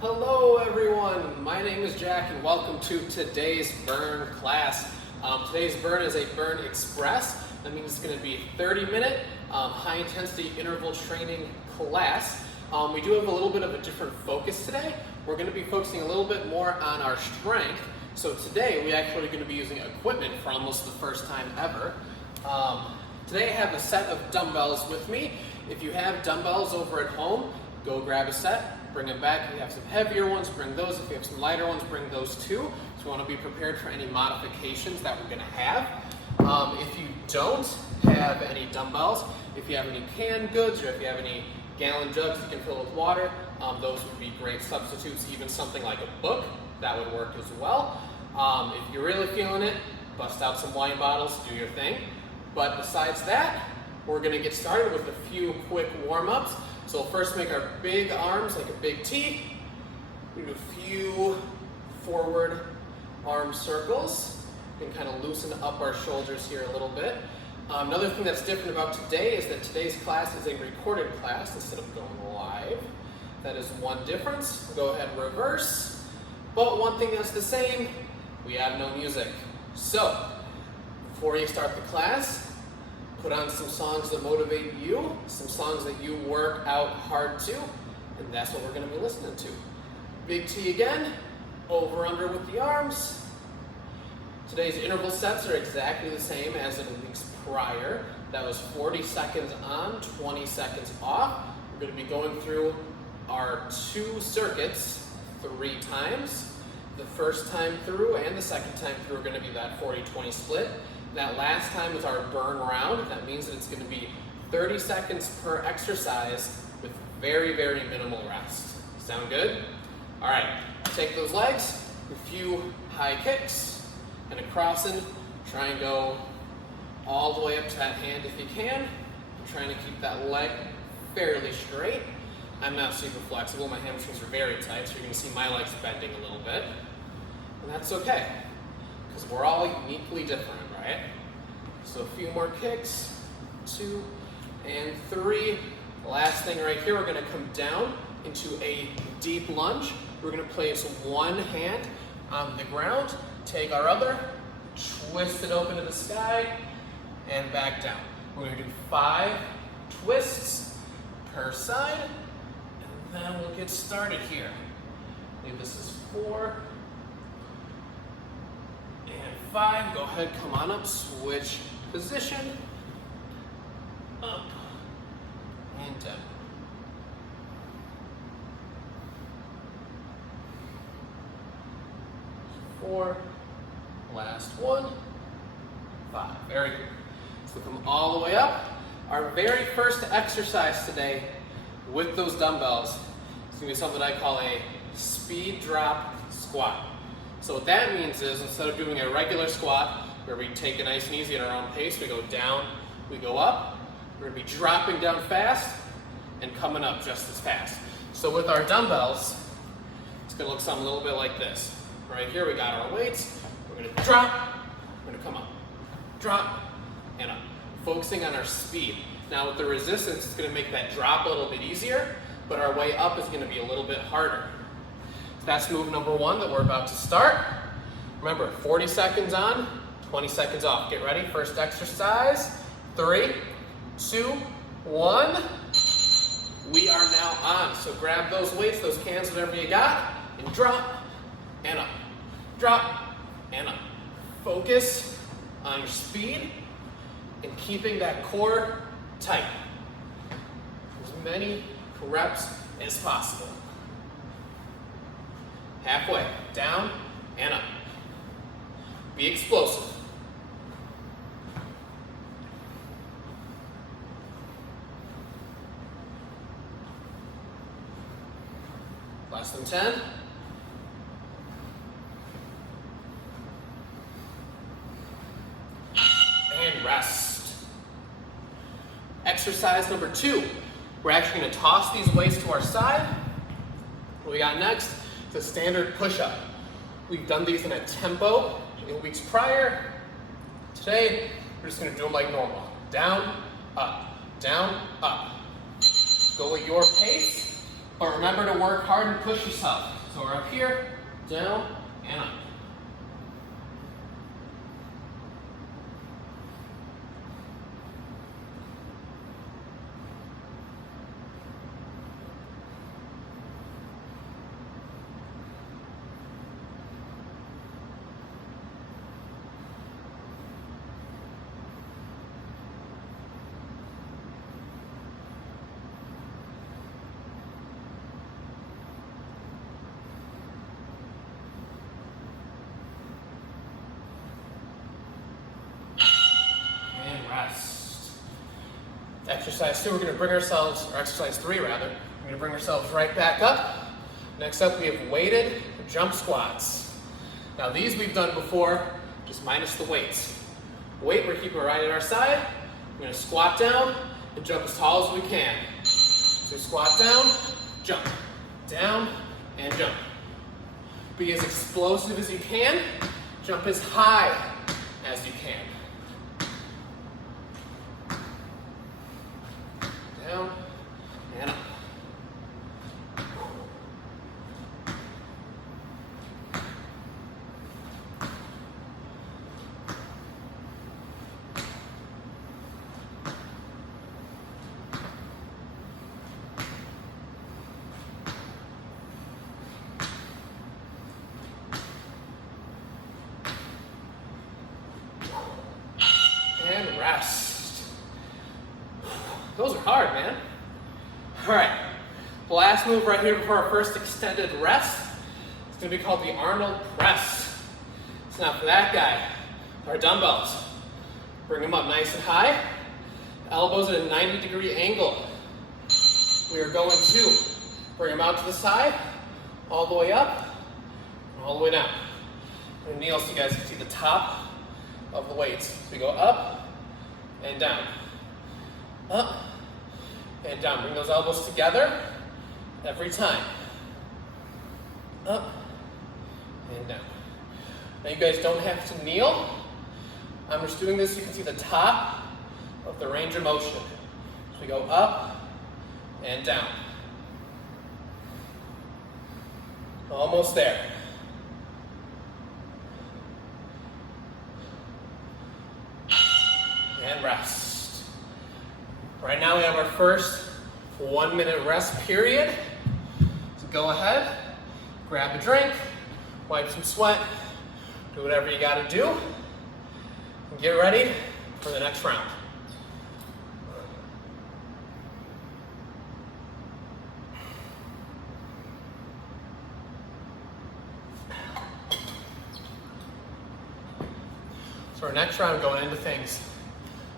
Hello everyone, my name is Jack and welcome to today's burn class. Today's burn is a burn express. That means it's going to be a 30-minute high intensity interval training class. We do have a little bit of a different focus today. We're going to be focusing a little bit more on our strength. So today we actually are going to be using equipment for almost the first time ever. Today I have a set of dumbbells with me. If you have dumbbells over at home, go grab a set. Bring them back. If you have some heavier ones, bring those. If you have some lighter ones, bring those too. So you want to be prepared for any modifications that we're going to have. If you don't have any dumbbells, if you have any canned goods or if you have any gallon jugs you can fill with water, those would be great substitutes. Even something like a book, that would work as well. If you're really feeling it, bust out some wine bottles, do your thing. But besides that, we're going to get started with a few quick warm-ups. So we'll first make our big arms like a big T. We do a few forward arm circles and kind of loosen up our shoulders here a little bit. Another thing that's different about today is that today's class is a recorded class instead of going live. That is one difference. Go ahead, reverse. But one thing that's the same, we have no music. So before you start the class, put on some songs that motivate you, some songs that you work out hard to, and that's what we're going to be listening to. Big T again, over under with the arms. Today's interval sets are exactly the same as in the weeks prior. That was 40 seconds on, 20 seconds off. We're going to be going through our 2 circuits 3 times. The first time through and the second time through are going to be that 40-20 split. That last time is our burn round. That means that it's going to be 30 seconds per exercise with very, very minimal rest. Sound good? All right, take those legs, a few high kicks, and a crossing. Try and go all the way up to that hand if you can. I'm trying to keep that leg fairly straight. I'm not super flexible. My hamstrings are very tight, so you're going to see my legs bending a little bit. And that's okay, because we're all uniquely different. Right? So a few more kicks, 2 and 3. Last thing right here, we're going to come down into a deep lunge. We're going to place one hand on the ground, take our other, twist it open to the sky, and back down. We're going to do 5 twists per side, and then we'll get started here. I believe this is 4. 5, go ahead, come on up, switch position, up, and down. 4, last one, 5, very good. So come all the way up. Our very first exercise today with those dumbbells is going to be something I call a speed drop squat. So what that means is instead of doing a regular squat where we take it nice and easy at our own pace, we go down, we go up, we're going to be dropping down fast and coming up just as fast. So with our dumbbells, it's going to look something a little bit like this. Right here we got our weights, we're going to drop, we're going to come up, drop, and up. Focusing on our speed. Now with the resistance, it's going to make that drop a little bit easier, but our way up is going to be a little bit harder. That's move number 1 that we're about to start. Remember, 40 seconds on, 20 seconds off. Get ready, first exercise. 3, 2, 1. We are now on. So grab those weights, those cans, whatever you got, and drop, and up. Drop, and up. Focus on your speed and keeping that core tight. As many reps as possible. Halfway, down and up. Be explosive. Less than 10. And rest. Exercise number 2. We're actually going to toss these weights to our side. What we got next? It's a standard push-up. We've done these in a tempo in weeks prior. Today, we're just going to do them like normal. Down, up, down, up. Go at your pace. But remember to work hard and push yourself. So we're up here, down, and up. Rest. Exercise 2, we're going to bring ourselves, or exercise 3 rather, we're going to bring ourselves right back up. Next up we have weighted jump squats. Now these we've done before, just minus the weights. Weight we're keeping right at our side. We're going to squat down and jump as tall as we can. So squat down, and jump. Be as explosive as you can. Jump as high as you can. Down and up. And rest. Those are hard, man. All right, the last move right here before our first extended rest is going to be called the Arnold Press. So now for that guy, our dumbbells, bring them up nice and high, elbows at a 90-degree angle. We are going to bring them out to the side, all the way up, and all the way down. I'm going to kneel so you guys can see the top of the weights. So we go up and down, up and down. Bring those elbows together every time. Up and down. Now you guys don't have to kneel. I'm just doing this so you can see the top of the range of motion. So we go up and down. Almost there. And rest. Right now we have our first 1-minute rest period. So go ahead, grab a drink, wipe some sweat, do whatever you gotta do, and get ready for the next round. So our next round, going into things,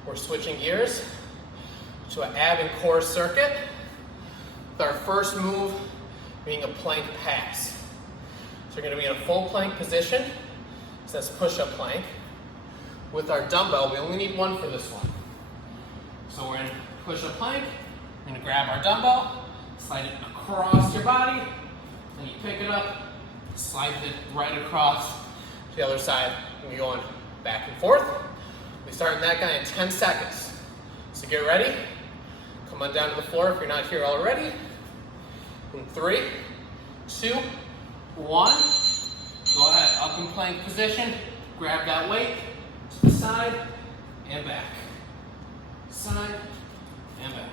we're switching gears to an ab and core circuit, with our first move being a plank pass. So we're going to be in a full plank position, so that's push-up plank. With our dumbbell, we only need one for this one. So we're in push-up plank, we're going to grab our dumbbell, slide it across your body, then you pick it up, slide it right across to the other side, and we're going back and forth. We start that guy in 10 seconds. So get ready. Come on down to the floor if you're not here already. In 3, 2, 1. Go ahead, up in plank position. Grab that weight to the side and back. Side and back.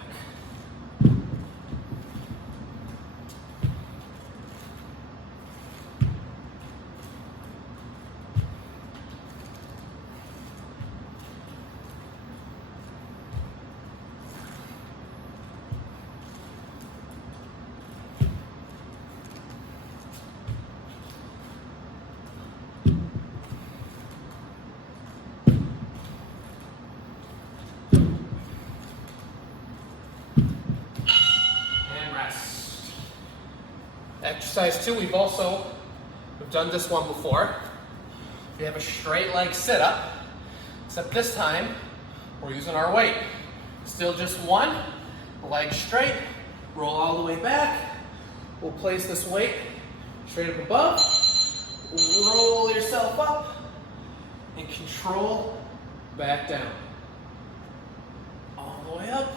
Exercise 2, we've done this one before. We have a straight leg sit-up, except this time we're using our weight. Still just one, leg straight, roll all the way back. We'll place this weight straight up above, roll yourself up, and control back down. All the way up,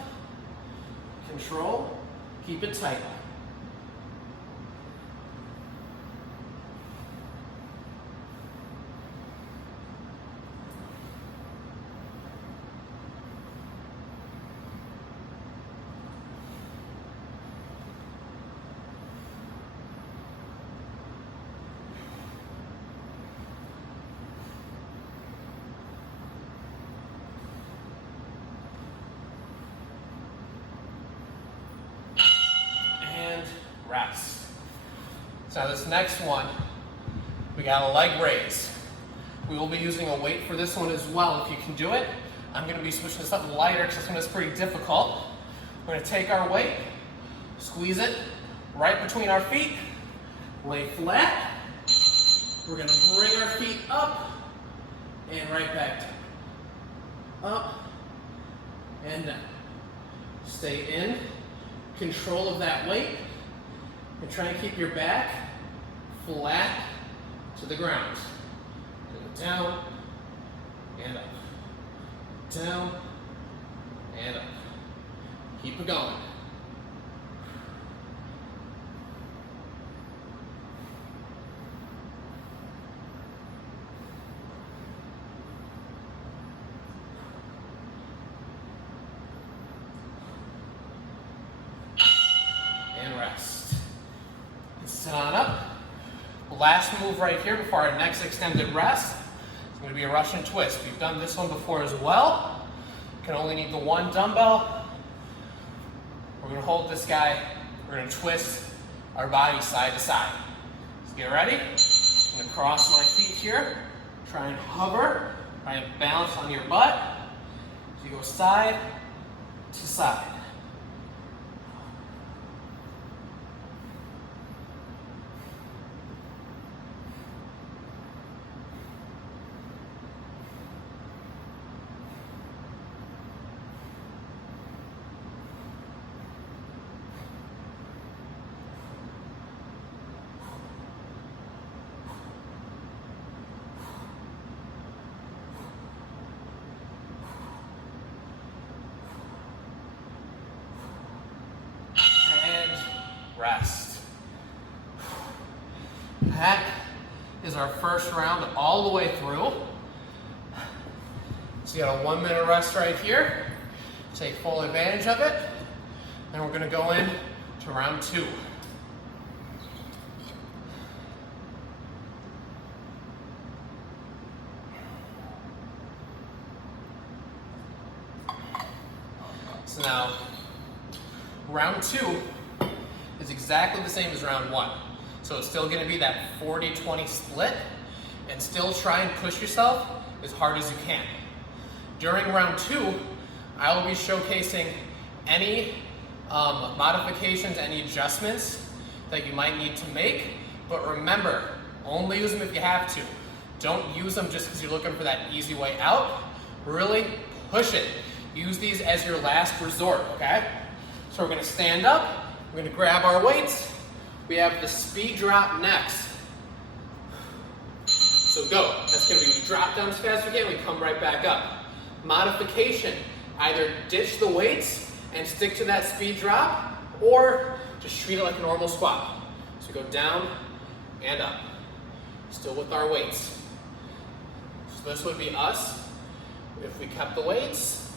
control, keep it tight. and rest. So now this next one, we got a leg raise. We will be using a weight for this one as well if you can do it. I'm going to be switching to something lighter because this one is pretty difficult. We're going to take our weight, squeeze it right between our feet, lay flat. We're going to bring our feet up and right back down. Up and down. Stay in control of that weight and try and keep your back flat to the ground. Down and up. Down and up. Keep it going. And rest. And sit on up. Last move right here before our next extended rest is going to be a Russian twist. We've done this one before as well. You can only need the one dumbbell. We're going to hold this guy. We're going to twist our body side to side. So get ready. I'm going to cross my feet here. Try and hover. Try and balance on your butt. So you go side to side. Rest. That is our first round all the way through. So you got a 1 minute rest right here. Take full advantage of it. Then we're going to go in to round 2. So now, round 2 is exactly the same as round 1. So it's still gonna be that 40-20 split, and still try and push yourself as hard as you can. During round 2, I will be showcasing any modifications, any adjustments that you might need to make, but remember, only use them if you have to. Don't use them just because you're looking for that easy way out. Really push it. Use these as your last resort, okay? So we're gonna stand up. We're going to grab our weights. We have the speed drop next. So go. That's going to be drop down as fast as we can. We come right back up. Modification. Either ditch the weights and stick to that speed drop, or just treat it like a normal squat. So we go down and up. Still with our weights. So this would be us if we kept the weights.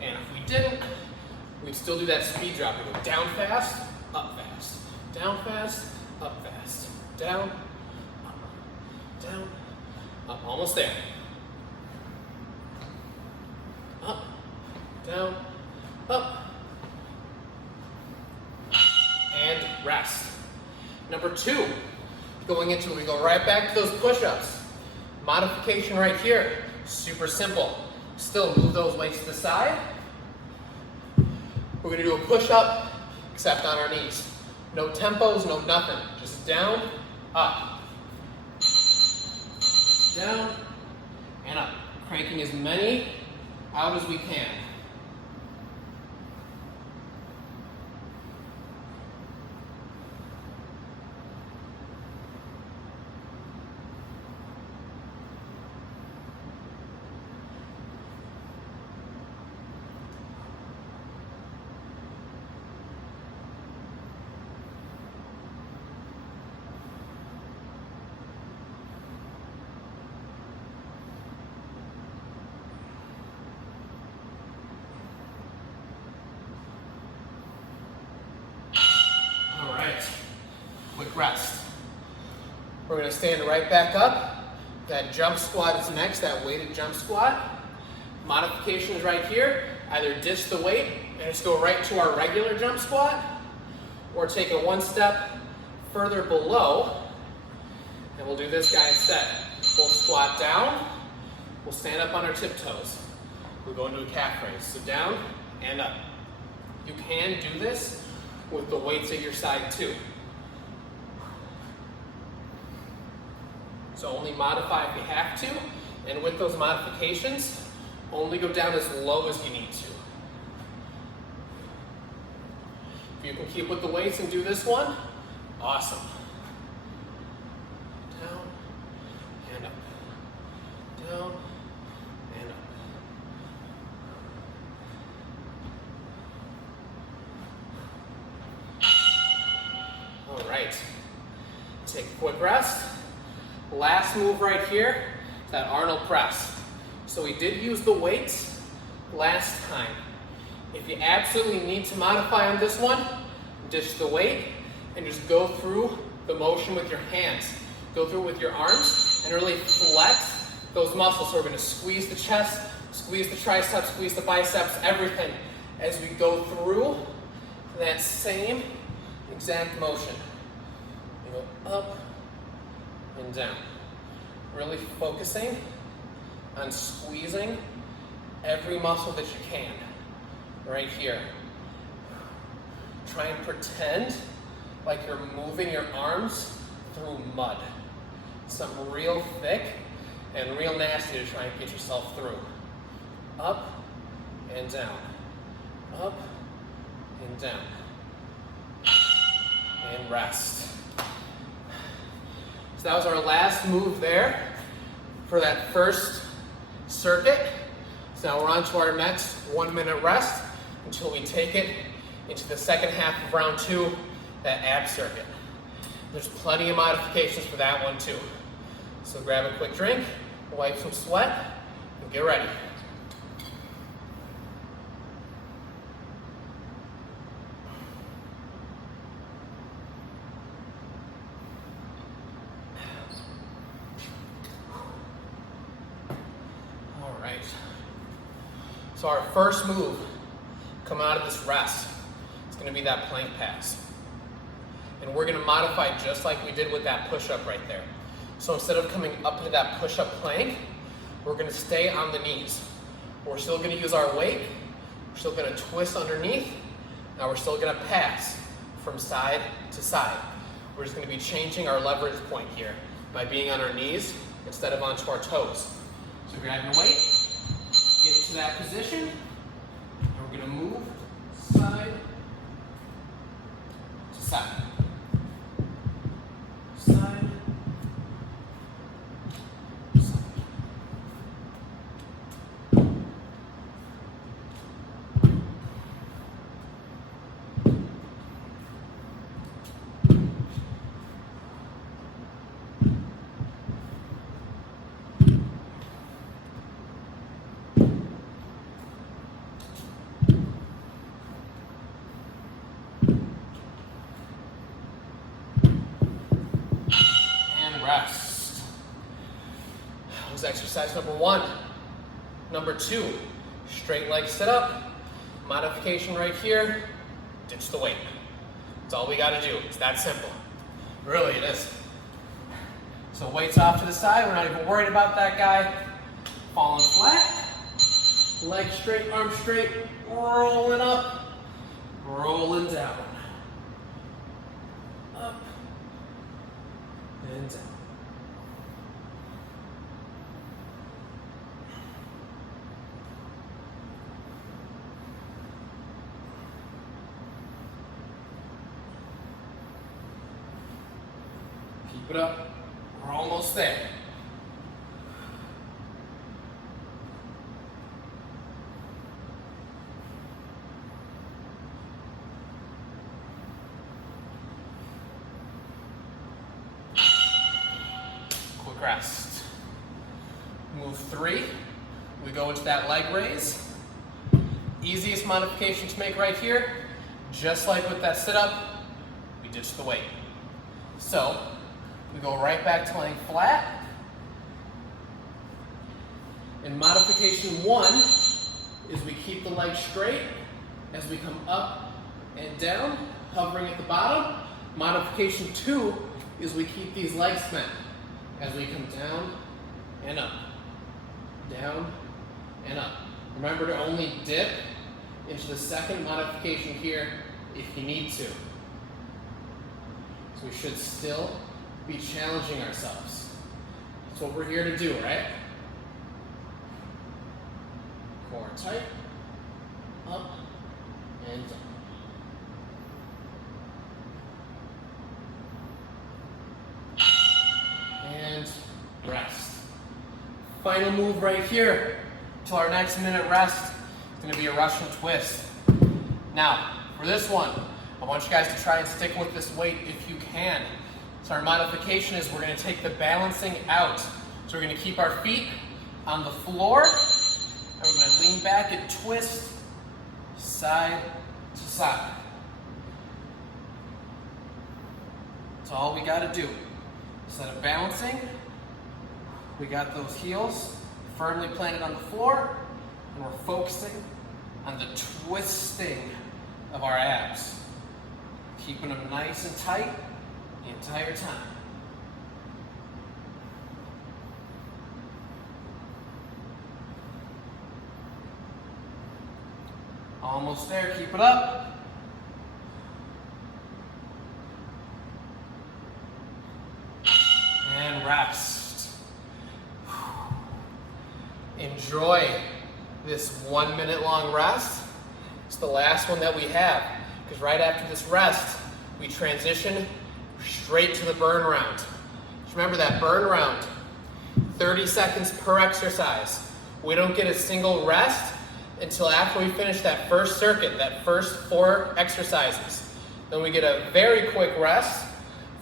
And if we didn't, we'd still do that speed drop. We go down fast, up fast. Down fast, up fast. Down, up. Almost there. Up, down, up. And rest. Number 2, going into it, we go right back to those push-ups. Modification right here, super simple. Still move those weights to the side. We're going to do a push-up, except on our knees. No tempos, no nothing. Just down, up. Down, and up. Cranking as many out as we can. Rest. We're going to stand right back up. That jump squat is next, that weighted jump squat. Modification is right here. Either ditch the weight and just go right to our regular jump squat, or take it one step further below, and we'll do this guy instead. We'll squat down, we'll stand up on our tiptoes. We'll go into a calf raise. So down and up. You can do this with the weights at your side too. So only modify if you have to, and with those modifications, only go down as low as you need to. If you can keep with the weights and do this one, awesome. Down and up. Down and up. All right. Take a quick rest. Last move right here, that Arnold press. So we did use the weights last time. If you absolutely need to modify on this one, ditch the weight and just go through the motion with your hands. Go through it with your arms and really flex those muscles. So we're going to squeeze the chest, squeeze the triceps, squeeze the biceps, everything as we go through that same exact motion. You go up and down. Really focusing on squeezing every muscle that you can. Right here. Try and pretend like you're moving your arms through mud. Something real thick and real nasty to try and get yourself through. Up and down. Up and down. And rest. So that was our last move there for that first circuit. So now we're on to our next 1 minute rest until we take it into the second half of round 2, that ab circuit. There's plenty of modifications for that one too. So grab a quick drink, wipe some sweat, and get ready. So our first move coming out of this rest is going to be that plank pass. And we're going to modify just like we did with that push-up right there. So instead of coming up into that push-up plank, we're going to stay on the knees. We're still going to use our weight. We're still going to twist underneath. Now we're still going to pass from side to side. We're just going to be changing our leverage point here by being on our knees instead of onto our toes. So grab your weight. Get into that position, and we're going to move side to side. Side to side. Rest. That was exercise number 1. Number 2, straight leg sit up. Modification right here, ditch the weight. That's all we got to do. It's that simple. Really, it is. So weights off to the side. We're not even worried about that guy. Falling flat. Leg straight, arm straight. Rolling up. Rolling down. Up and down. Keep it up. We're almost there. Quick rest. Move 3. We go into that leg raise. Easiest modification to make right here. Just like with that sit-up, we ditch the weight. So, we go right back to laying flat. And modification 1 is we keep the leg straight as we come up and down hovering at the bottom. Modification 2 is we keep these legs bent as we come down and up, down and up. Remember to only dip into the second modification here if you need to. So we should still be challenging ourselves. That's what we're here to do, right? Core tight, up and down. And rest. Final move right here till our next minute rest is going to be a Russian twist. Now, for this one, I want you guys to try and stick with this weight if you can. So our modification is we're going to take the balancing out. So we're going to keep our feet on the floor, and we're going to lean back and twist side to side. That's all we got to do. Instead of balancing, we got those heels firmly planted on the floor, and we're focusing on the twisting of our abs. Keeping them nice and tight the entire time. Almost there, keep it up. And rest. Enjoy this 1 minute long rest. It's the last one that we have, because right after this rest, we transition straight to the burn round. Just remember that burn round, 30 seconds per exercise. We don't get a single rest until after we finish that first circuit, that first 4 exercises. Then we get a very quick rest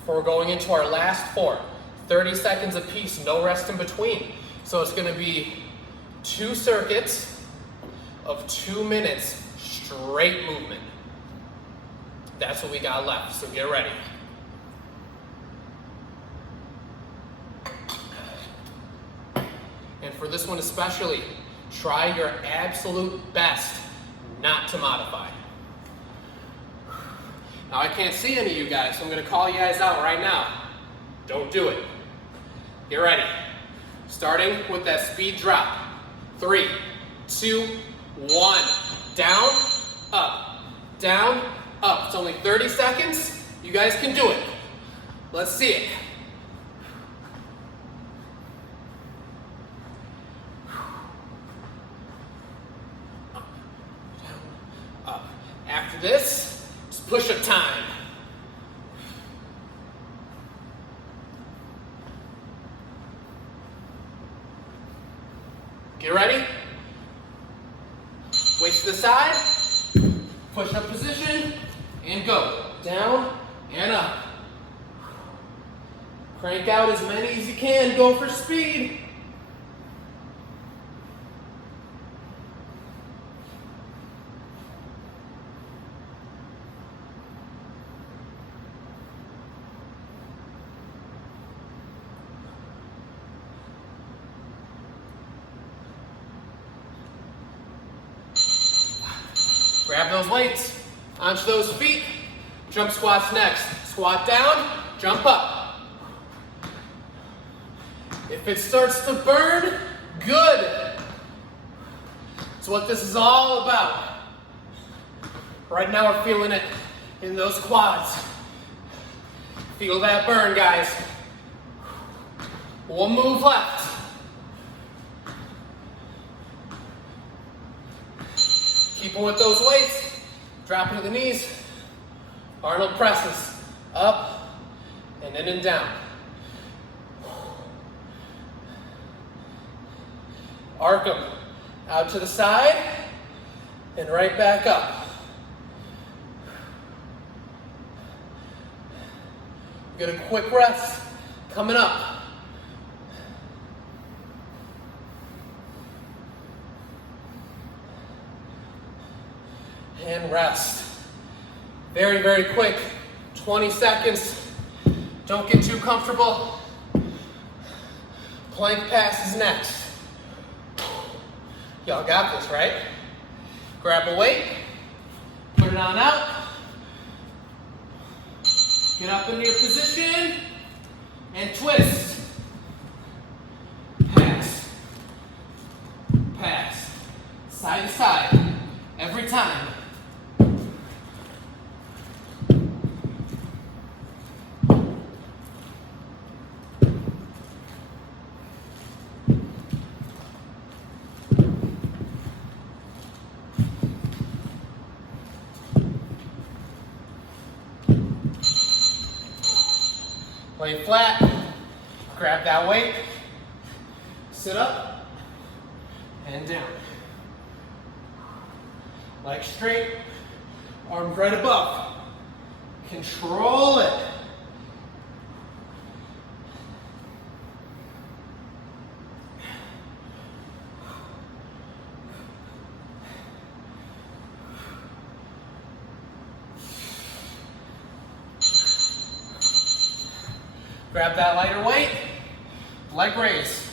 before going into our last 4. 30 seconds apiece, no rest in between. So it's going to be 2 circuits of 2 minutes straight movement. That's what we got left, so get ready. And for this one especially, try your absolute best not to modify. Now I can't see any of you guys, so I'm going to call you guys out right now. Don't do it. Get ready. Starting with that speed drop. 3, 2, 1. Down, up, down, up. It's only 30 seconds. You guys can do it. Let's see it. Up, down, up. After this, it's push-up time. Get ready. Weights to the side. Push-up position. And go. Down and up. Crank out as many as you can. Go for speed. Grab those weights, onto those feet, jump squats next. Squat down, jump up. If it starts to burn, good. It's what this is all about. Right now we're feeling it in those quads. Feel that burn, guys. 1 move left. Keeping with those weights, dropping to the knees. Arnold presses, up and in and down. Arc them out to the side and right back up. Get a quick rest coming up. And rest. Very, very quick. 20 seconds. Don't get too comfortable. Plank pass is next. Y'all got this, right? Grab a weight. Put it on out. 3, 2, 1. Down. Up. Down. Up. After this, just push-up time. Get ready. Starting with that speed drop. 3, 2, 1. Down, up, down, up. It's only 30 seconds. You guys can do it. Let's see it. Get up into your position and twist. Pass. Pass. Side to side. Every time. Lay flat, grab that weight, sit up, and down. Legs straight, arms right above. Control it. Grab that lighter weight, leg raise.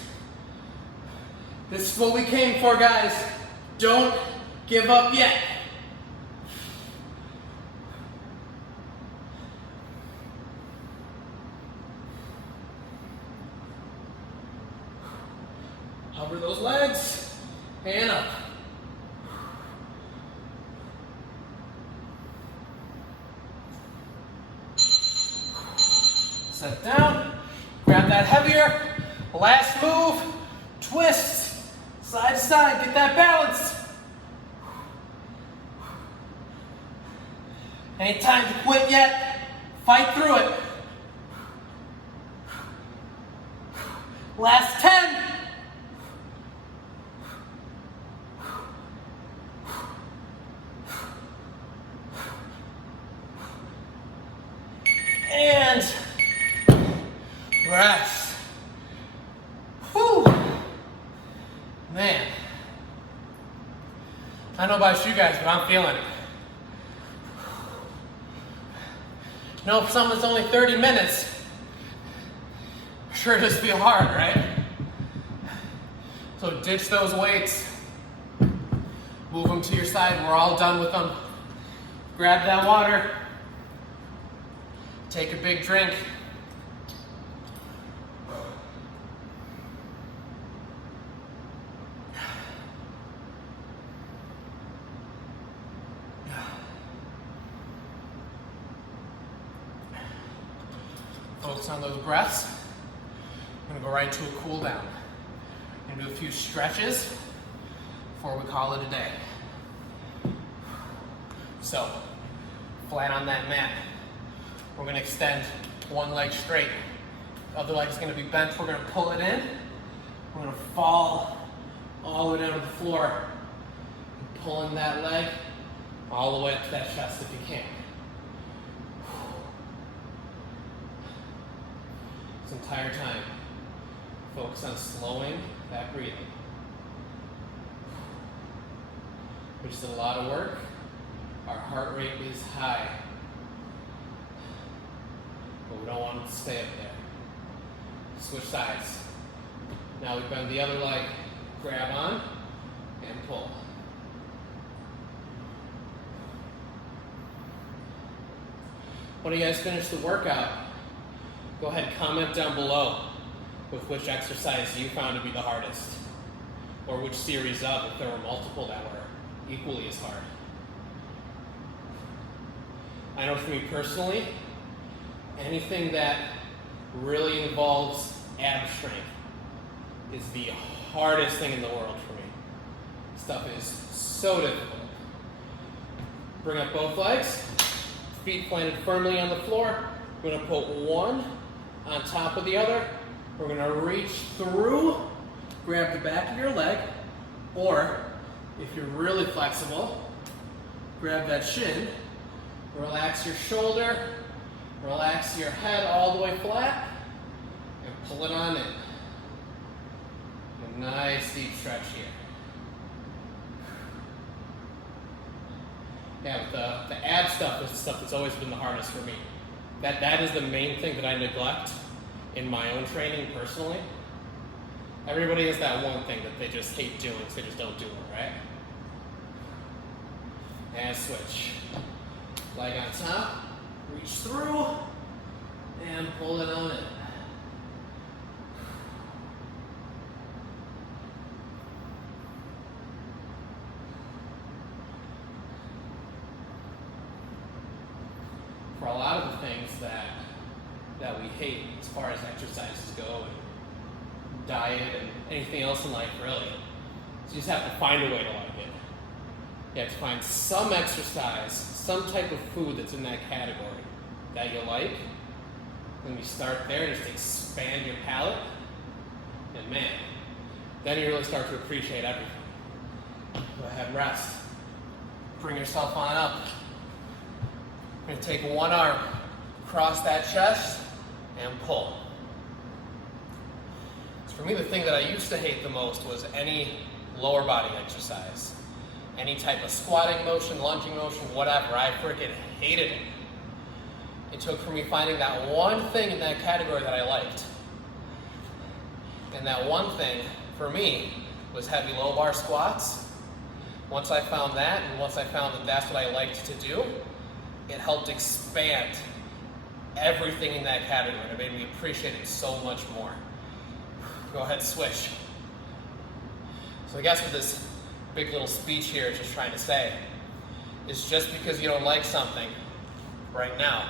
This is what we came for, guys. Don't give up yet. Hover those legs, and up. Set down, grab that heavier, last move, twist, side to side, get that balance. Ain't time to quit yet, fight through it. Last 10. And rest. Whew. Man. I don't know about you guys, but I'm feeling it. You know, if something's only 30 minutes, sure does feel hard, right? So ditch those weights. Move them to your side. We're all done with them. Grab that water. Take a big drink. Focus on those breaths. I'm gonna go right into a cool down. I'm gonna do a few stretches before we call it a day. So, flat on that mat. We're gonna extend one leg straight. The other leg's gonna be bent. We're gonna pull it in. We're gonna fall all the way down to the floor. And pulling that leg all the way up to that chest if you can. This entire time, focus on slowing that breathing. Which is a lot of work. Our heart rate is high. But we don't want it to stay up there. Switch sides. Now we bend the other leg, grab on, and pull. When you guys finish the workout, go ahead and comment down below with which exercise you found to be the hardest, or which series of, if there were multiple that were equally as hard. I know for me personally, anything that really involves ab strength is the hardest thing in the world for me. Stuff is so difficult. Bring up both legs, feet planted firmly on the floor. We're gonna put one on top of the other. We're gonna reach through, grab the back of your leg, or if you're really flexible, grab that shin, relax your shoulder, relax your head all the way flat, and pull it on in. A nice deep stretch here. Yeah, but the ab stuff is the stuff that's always been the hardest for me. That is the main thing that I neglect in my own training personally. Everybody has that one thing that they just hate doing, so they just don't do it, right? And switch. Leg on top, reach through, And pull it on in. For a lot of the things that we hate as far as exercises go and diet and anything else in life really, you just have to find a way to like it. You have to find some exercise, some type of food that's in that category that you like. Then you start there and just expand your palate. And man, then you really start to appreciate everything. Go ahead and rest. Bring yourself on up. You're going to take one arm, cross that chest, and pull. So for me, the thing that I used to hate the most was any lower body exercise. Any type of squatting motion, lunging motion, whatever. I freaking hated it. It took for me finding that one thing in that category that I liked. And that one thing, for me, was heavy low bar squats. Once I found that, and once I found that that's what I liked to do, it helped expand everything in that category. It made me appreciate it so much more. Go ahead, switch. So I guess with this big little speech here, just trying to say, is just because you don't like something right now,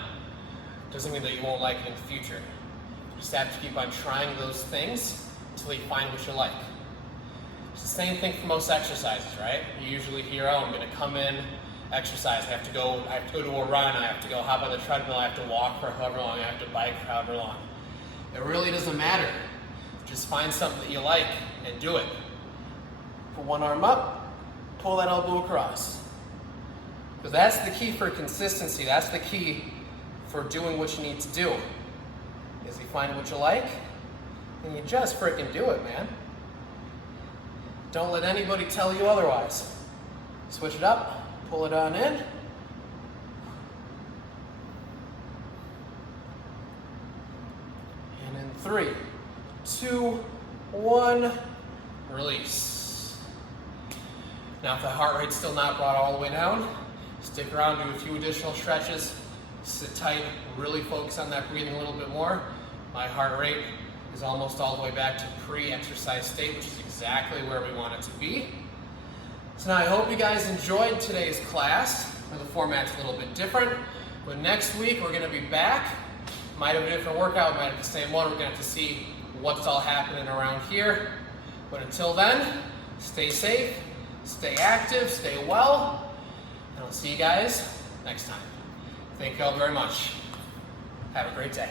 doesn't mean that you won't like it in the future. You just have to keep on trying those things until you find what you like. It's the same thing for most exercises, right? You usually hear, oh, I'm gonna come in, exercise, I have to go to a run, I have to go hop on the treadmill, I have to walk for however long, I have to bike for however long. It really doesn't matter. Just find something that you like and do it. Put one arm up, pull that elbow across. Because that's the key for consistency, that's the key for doing what you need to do. Is you find what you like, and you just freaking do it, man. Don't let anybody tell you otherwise. Switch it up. Pull it on in. And in 3, 2, 1, release. Now if the heart rate's still not brought all the way down, stick around, do a few additional stretches, sit tight, really focus on that breathing a little bit more. My heart rate is almost all the way back to pre-exercise state, which is exactly where we want it to be. So now I hope you guys enjoyed today's class. The format's a little bit different, but next week we're gonna be back. Might have a different workout, might have the same one. We're gonna have to see what's all happening around here. But until then, stay safe, stay active, stay well, and I'll see you guys next time. Thank you all very much. Have a great day.